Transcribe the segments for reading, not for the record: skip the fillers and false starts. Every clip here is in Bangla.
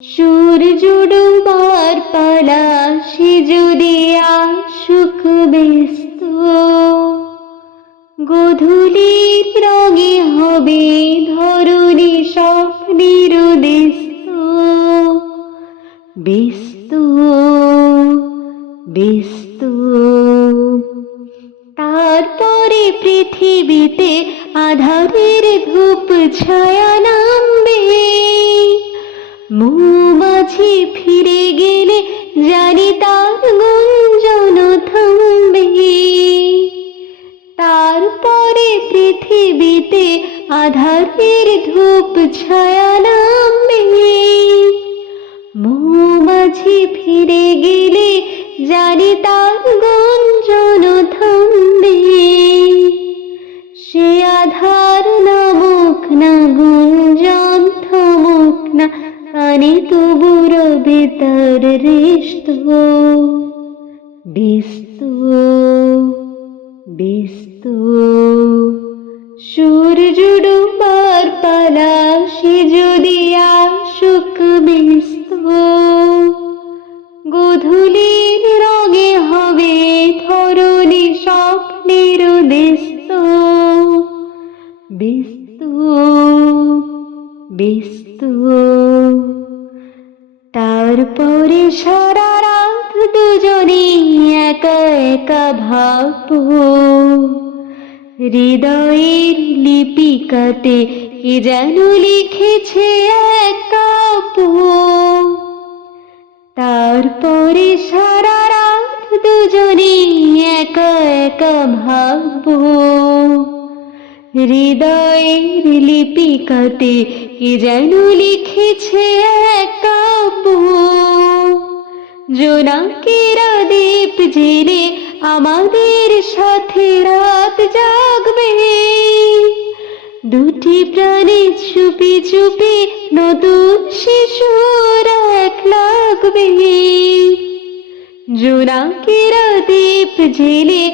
সূর্য ডোবার পালা সে যদি আসুক ব্যস্ত, গধূলির রঙে হবে ধরণী স্বপ্নের দেস্ত। ব্যস্ত ব্যস্ত তারপরে পৃথিবীতে আধারের ধূপ ছায়া নামবে। মৌমাছি ফিরে গেলে জানি তার গুঞ্জন থামবে। তারপরে পৃথিবীতে আধারের ধূপ ছায়া নামবে। মৌমাছি ফিরে গেলে জানি তার গুঞ্জন থামবে। সে আধার নামুক না, গুঞ্জন থামুক না, কানে তবু রবে তার রেশত। ব্যস্ত ব্যস্ত সূর্য ডোবার পালা সে যদি আসুক ব্যস্ত, গধূলির রঙে হবে ধরণী স্বপ্নের দেস্ত। ব্যস্ত ব্যস্ত তারপরে সারা রাত দুজনে একা একা ভাববো। হৃদয়ের লিপিকাতে কে যেন লিখেছে এক কাব্য। তারপরে সারা রাত দুজনে একা একা ভাববো। হৃদয়ের লিপিকাতে কে যেন লিখেছে এক কাব্য। জোনাকেরা দীপ জেলে আমাদের সাথে রাত জাগবে। দুটি প্রাণী চুপি চুপি নতুন শিশুর এক লাগবে। জোনাকেরা দীপ জেলে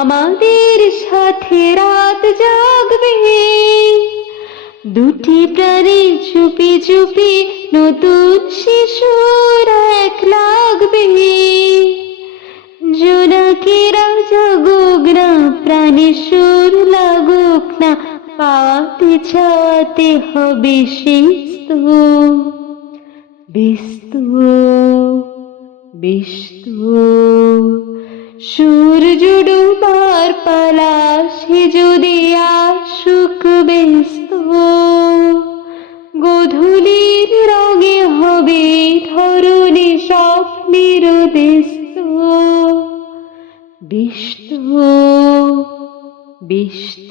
আমাদের সাথে রাত জাগবে। দুটি প্রাণী চুপি চুপি নতুন শিশুর এক লাগবে। জোনাকেরা জাগুক না, প্রাণী সুর লাগুক না, পাওয়াতে চাওয়াতে হবে শিস্ত। ব্যস্ত ব্যস্ত সূর্য ডোবার পালা সে যদি আসুক ব্যস্ত, গধূলির রঙে হবে ধরণী স্বপ্নের দেস্ত। ব্যস্ত ব্যস্ত